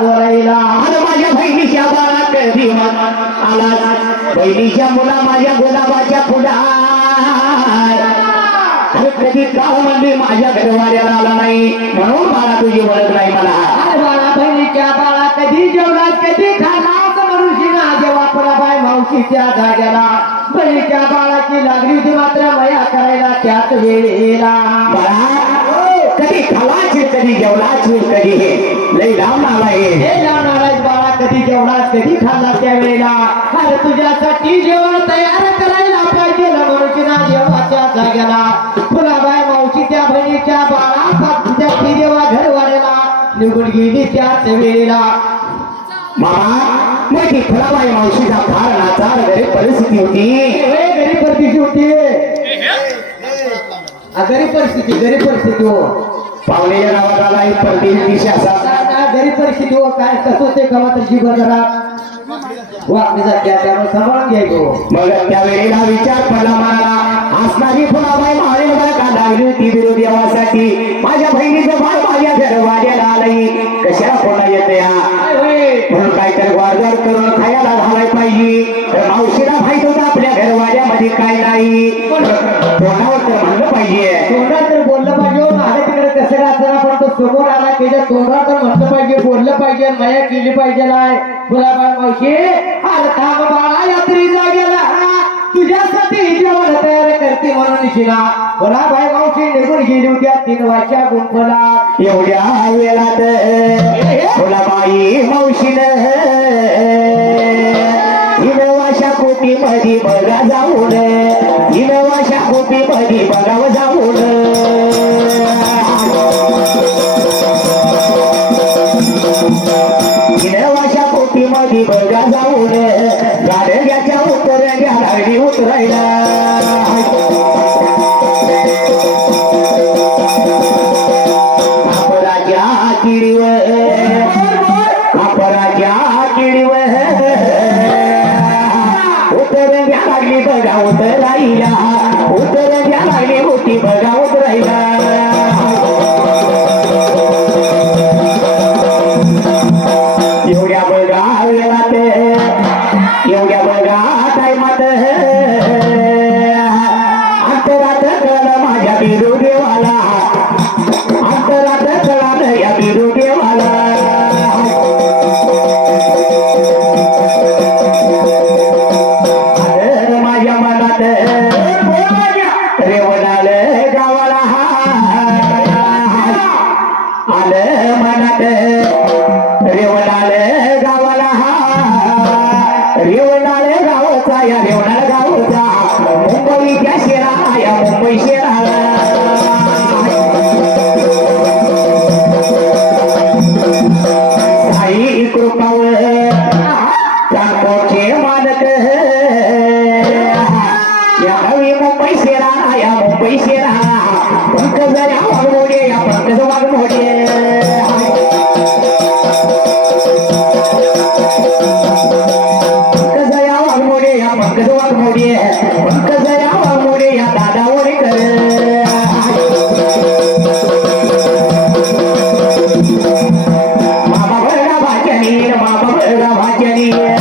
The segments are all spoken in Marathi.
बोलायला माझ्या बहिणीच्या आला. मुला माझ्या गुलाबाच्या फुला कधी गाव म्हणजे माझ्या घरवाऱ्याला आला नाही. म्हणून बाळा तुझी ओळख नाही मला. बाळा बहिणीच्या बाळा कधी जेवला कधी खाला मनुष्यना जेव्हा बाय मावशीच्या जाग्याला. बहिणीच्या बाळाची लागली होती मात्र मया करायला त्याच वेळेला. बाळा कधी खालाच कधी जेवलाच कधी हे. लई लांब आला हे लावणाराच बाळा कधी जेवला कधी खाल्ला त्या वेळेला अरे तुझ्यासाठी जेवण तयार करायला पाहिजे मनुष्यना जेव्हाच्या जाग्याला फुलाबाई मावशीच्या बहिणीच्या बाळा घर वाढेला निघून गेली त्याच वेळेला. मामा मोठी फुलाबाई मावशीचा फार नाचार गरीब परिस्थिती होती. गरीब परिस्थिती होती. हा, गरीब परिस्थिती गरीब परिस्थिती हो. पावलेच्या गावात आला परदेश काय गरीब परिस्थिती हो काय कसं ते कवा तर जीवन जरा वाकण्यासाठी त्यामुळे सांभाळून घ्यायचो. मग त्यावेळेला विचार पडला मला. असणारी फुलाबाई माळी का लागली होती विरोधी देवासाठी माझ्या बहिणीचं बाळ माझ्या घरवाड्याला आलंय. कशाला समोर आला त्याच्या तोंडात म्हटलं पाहिजे बोललं पाहिजे मया केली पाहिजे लाय. गुलाबा मावशी अरे थांब बाळा यात्री जागेला तुझ्यासाठी जेवण तयार करते म्हणून शिला गुलाबाई मावशी निघून गेली होत्या तीन गुंफला. एवढ्या वेळात फुलाबाई मावशीन. हिनवाशा कोटी मधी बघा जाऊन. हिनवाशा कोटी मधी बघावं उतरण्या लागली उतरायला अपराजा किडीव अपराजा किडीव उतर द्या लागली बघा उतरायला उतर द्या लागली मोठी बघा उतरायला एवढ्या आलं मनात रेवणाल गावाला रेवणाल गावचा या रेवणाल गावचा. मुंबईच्या शेरा या मुंबई शेराला. साई कृपावर चाकोचे मालक. या नवी मुंबई शेरा या मुंबई शेरा पंकज या पंकज वाघमोडे 蛋黄煎的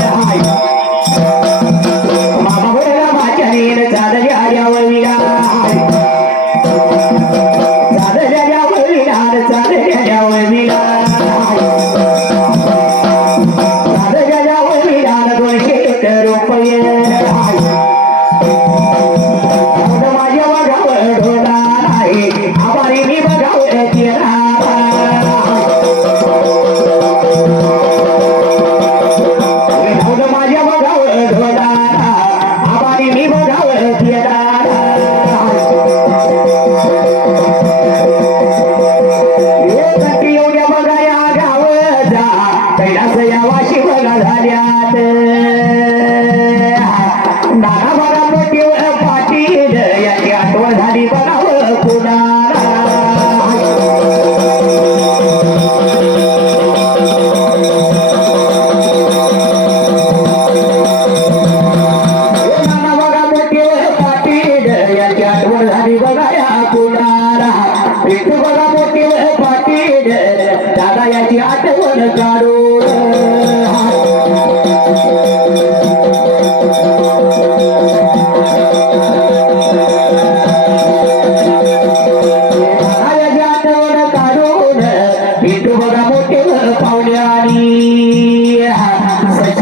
एवढ्या बघा Gracias.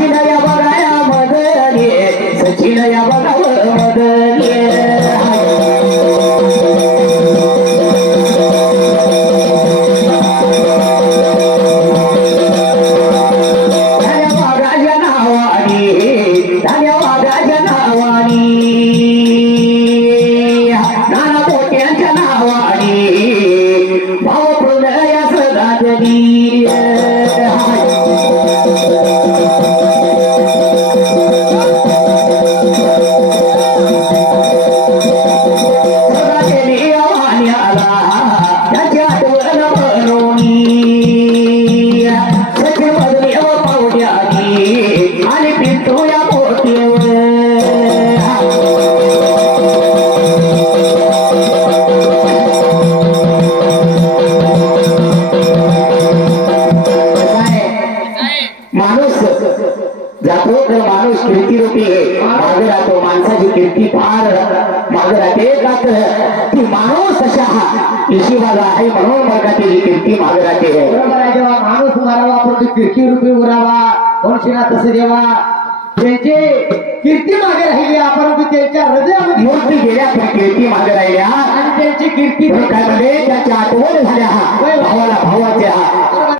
कीर्तिरूपी मागे राहतो माणसाची कीर्ती फार मागे राहते का तर ती माणूस अशा ईशिवाला आहे म्हणून मग त्याची कीर्ती मागे राहते माणूस मारावा पण कीर्ती रूपी उरावा मनुष्यना तसं देवा. त्यांचे कीर्ती मागे राहिली परंतु त्यांच्या हृदयामध्ये. मूर्ती गेल्या पण कीर्ती मागे राहिल्या. आणि त्यांची कीर्ती काय म्हणजे? त्याच्या आठवण झाल्या. भावाला भावाच्या